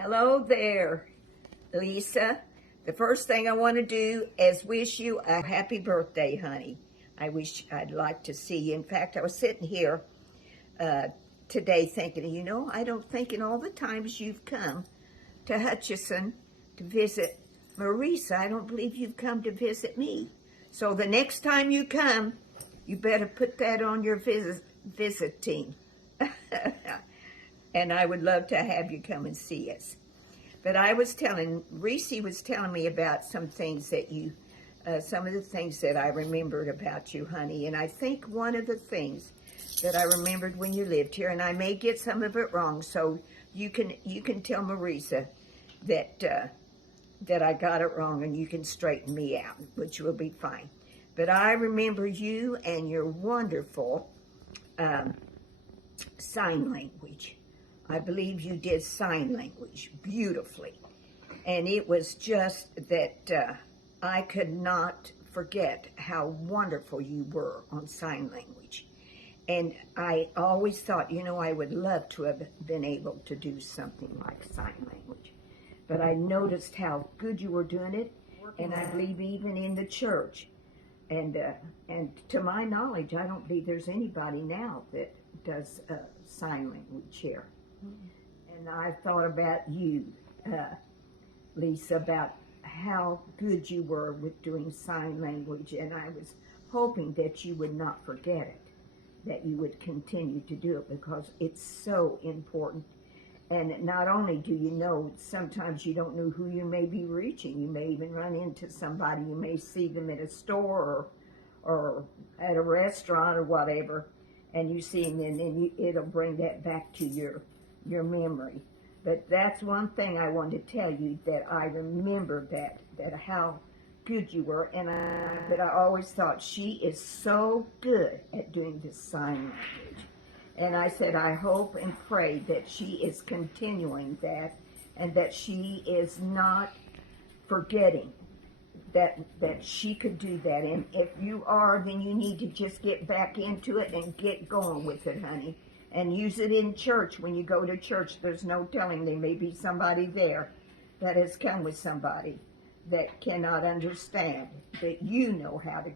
Hello there, Lisa. The first thing I want to do is wish you a happy birthday, honey. I'd like to see you. In fact, I was sitting here uh, today thinking, I don't think in all the times you've come to Hutchinson to visit Marisa, I don't believe you've come to visit me. So the next time you come, you better put that on your visiting. And I would love to have you come and see us. But Reese was telling me about some things that some of the things that I remembered about you, honey. And I think one of the things that I remembered when you lived here, and I may get some of it wrong, so you can tell Marisa that I got it wrong, and you can straighten me out, which will be fine. But I remember you and your wonderful sign language. I believe you did sign language beautifully. And it was just that I could not forget how wonderful you were on sign language. And I always thought, I would love to have been able to do something like sign language. But I noticed how good you were doing it, and I believe even in the church. And to my knowledge, I don't believe there's anybody now that does sign language here. And I thought about you, Lisa, about how good you were with doing sign language, and I was hoping that you would not forget it, that you would continue to do it, because it's so important. And not only do you know, sometimes you don't know who you may be reaching. You may even run into somebody. You may see them at a store or at a restaurant or whatever, and you see them, and then it'll bring that back to your memory. But that's one thing I wanted to tell you, that I remember that how good you were. But I always thought, she is so good at doing this sign language. And I said, I hope and pray that she is continuing that, and that she is not forgetting that she could do that. And if you are, then you need to just get back into it and get going with it, honey. And use it in church. When you go to church, there's no telling, there may be somebody there that has come with somebody that cannot understand, that you know how to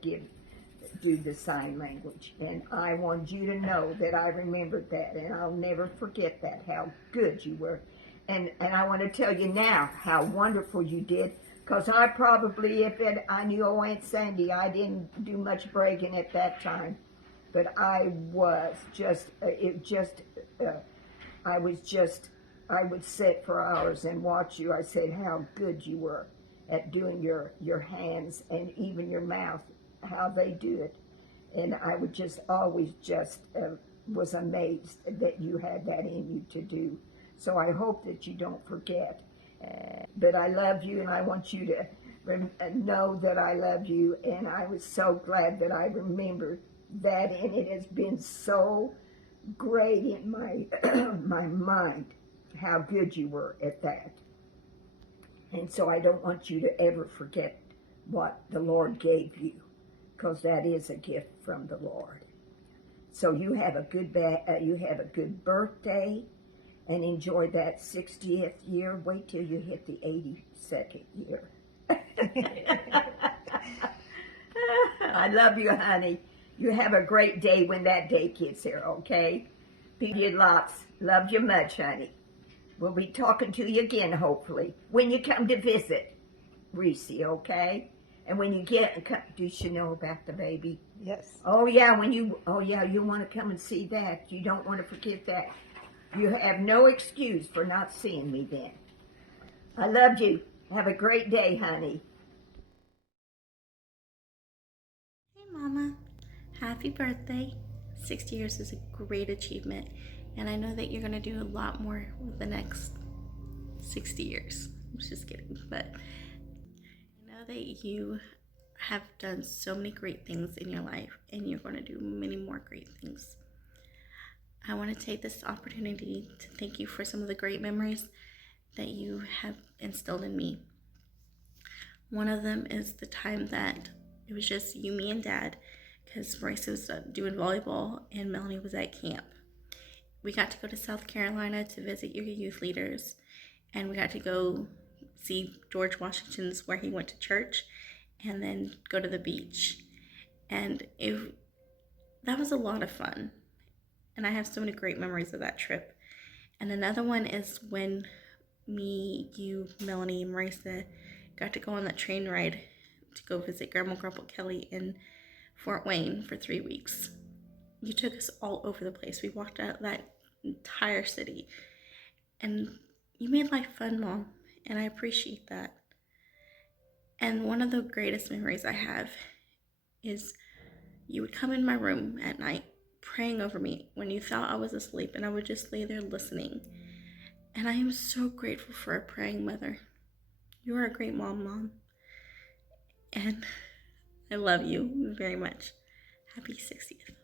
do the sign language. And I want you to know that I remembered that, and I'll never forget that, how good you were. And I want to tell you now how wonderful you did, because I probably, I knew Aunt Sandy, I didn't do much bragging at that time. But I was just, I would sit for hours and watch you. I said how good you were at doing your hands and even your mouth, how they do it. And I would just always was amazed that you had that in you to do. So I hope that you don't forget. But I love you, and I want you to know that I love you. And I was so glad that I remembered that, and it has been so great in my my mind how good you were at that. And so I don't want you to ever forget what the Lord gave you, because that is a gift from the Lord. So you have a good birthday, and enjoy that 60th year. Wait till you hit the 82nd year. I love you, honey. You have a great day when that day gets here, okay? Be you lots. Love you much, honey. We'll be talking to you again, hopefully, when you come to visit Reese, okay? And when you do you know about the baby? Yes. Oh yeah, you want to come and see that. You don't want to forget that. You have no excuse for not seeing me then. I love you. Have a great day, honey. Hey Mama, happy birthday. 60 years is a great achievement, and I know that you're going to do a lot more with the next 60 years. I'm just kidding, but I know that you have done so many great things in your life, and you're going to do many more great things. I want to take this opportunity to thank you for some of the great memories that you have instilled in me. One of them is the time that it was just you, me, and Dad, because Bryce was doing volleyball and Melanie was at camp. We got to go to South Carolina to visit your youth leaders, and we got to go see George Washington's where he went to church, and then go to the beach. And that was a lot of fun. And I have so many great memories of that trip. And another one is when me, you, Melanie, and Marisa got to go on that train ride to go visit Grandma and Grandpa Kelly in Fort Wayne for 3 weeks. You took us all over the place. We walked out that entire city. And you made life fun, Mom. And I appreciate that. And one of the greatest memories I have is you would come in my room at night praying over me when you thought I was asleep, and I would just lay there listening. And I am so grateful for a praying mother. You are a great mom. And I love you very much. Happy 60th.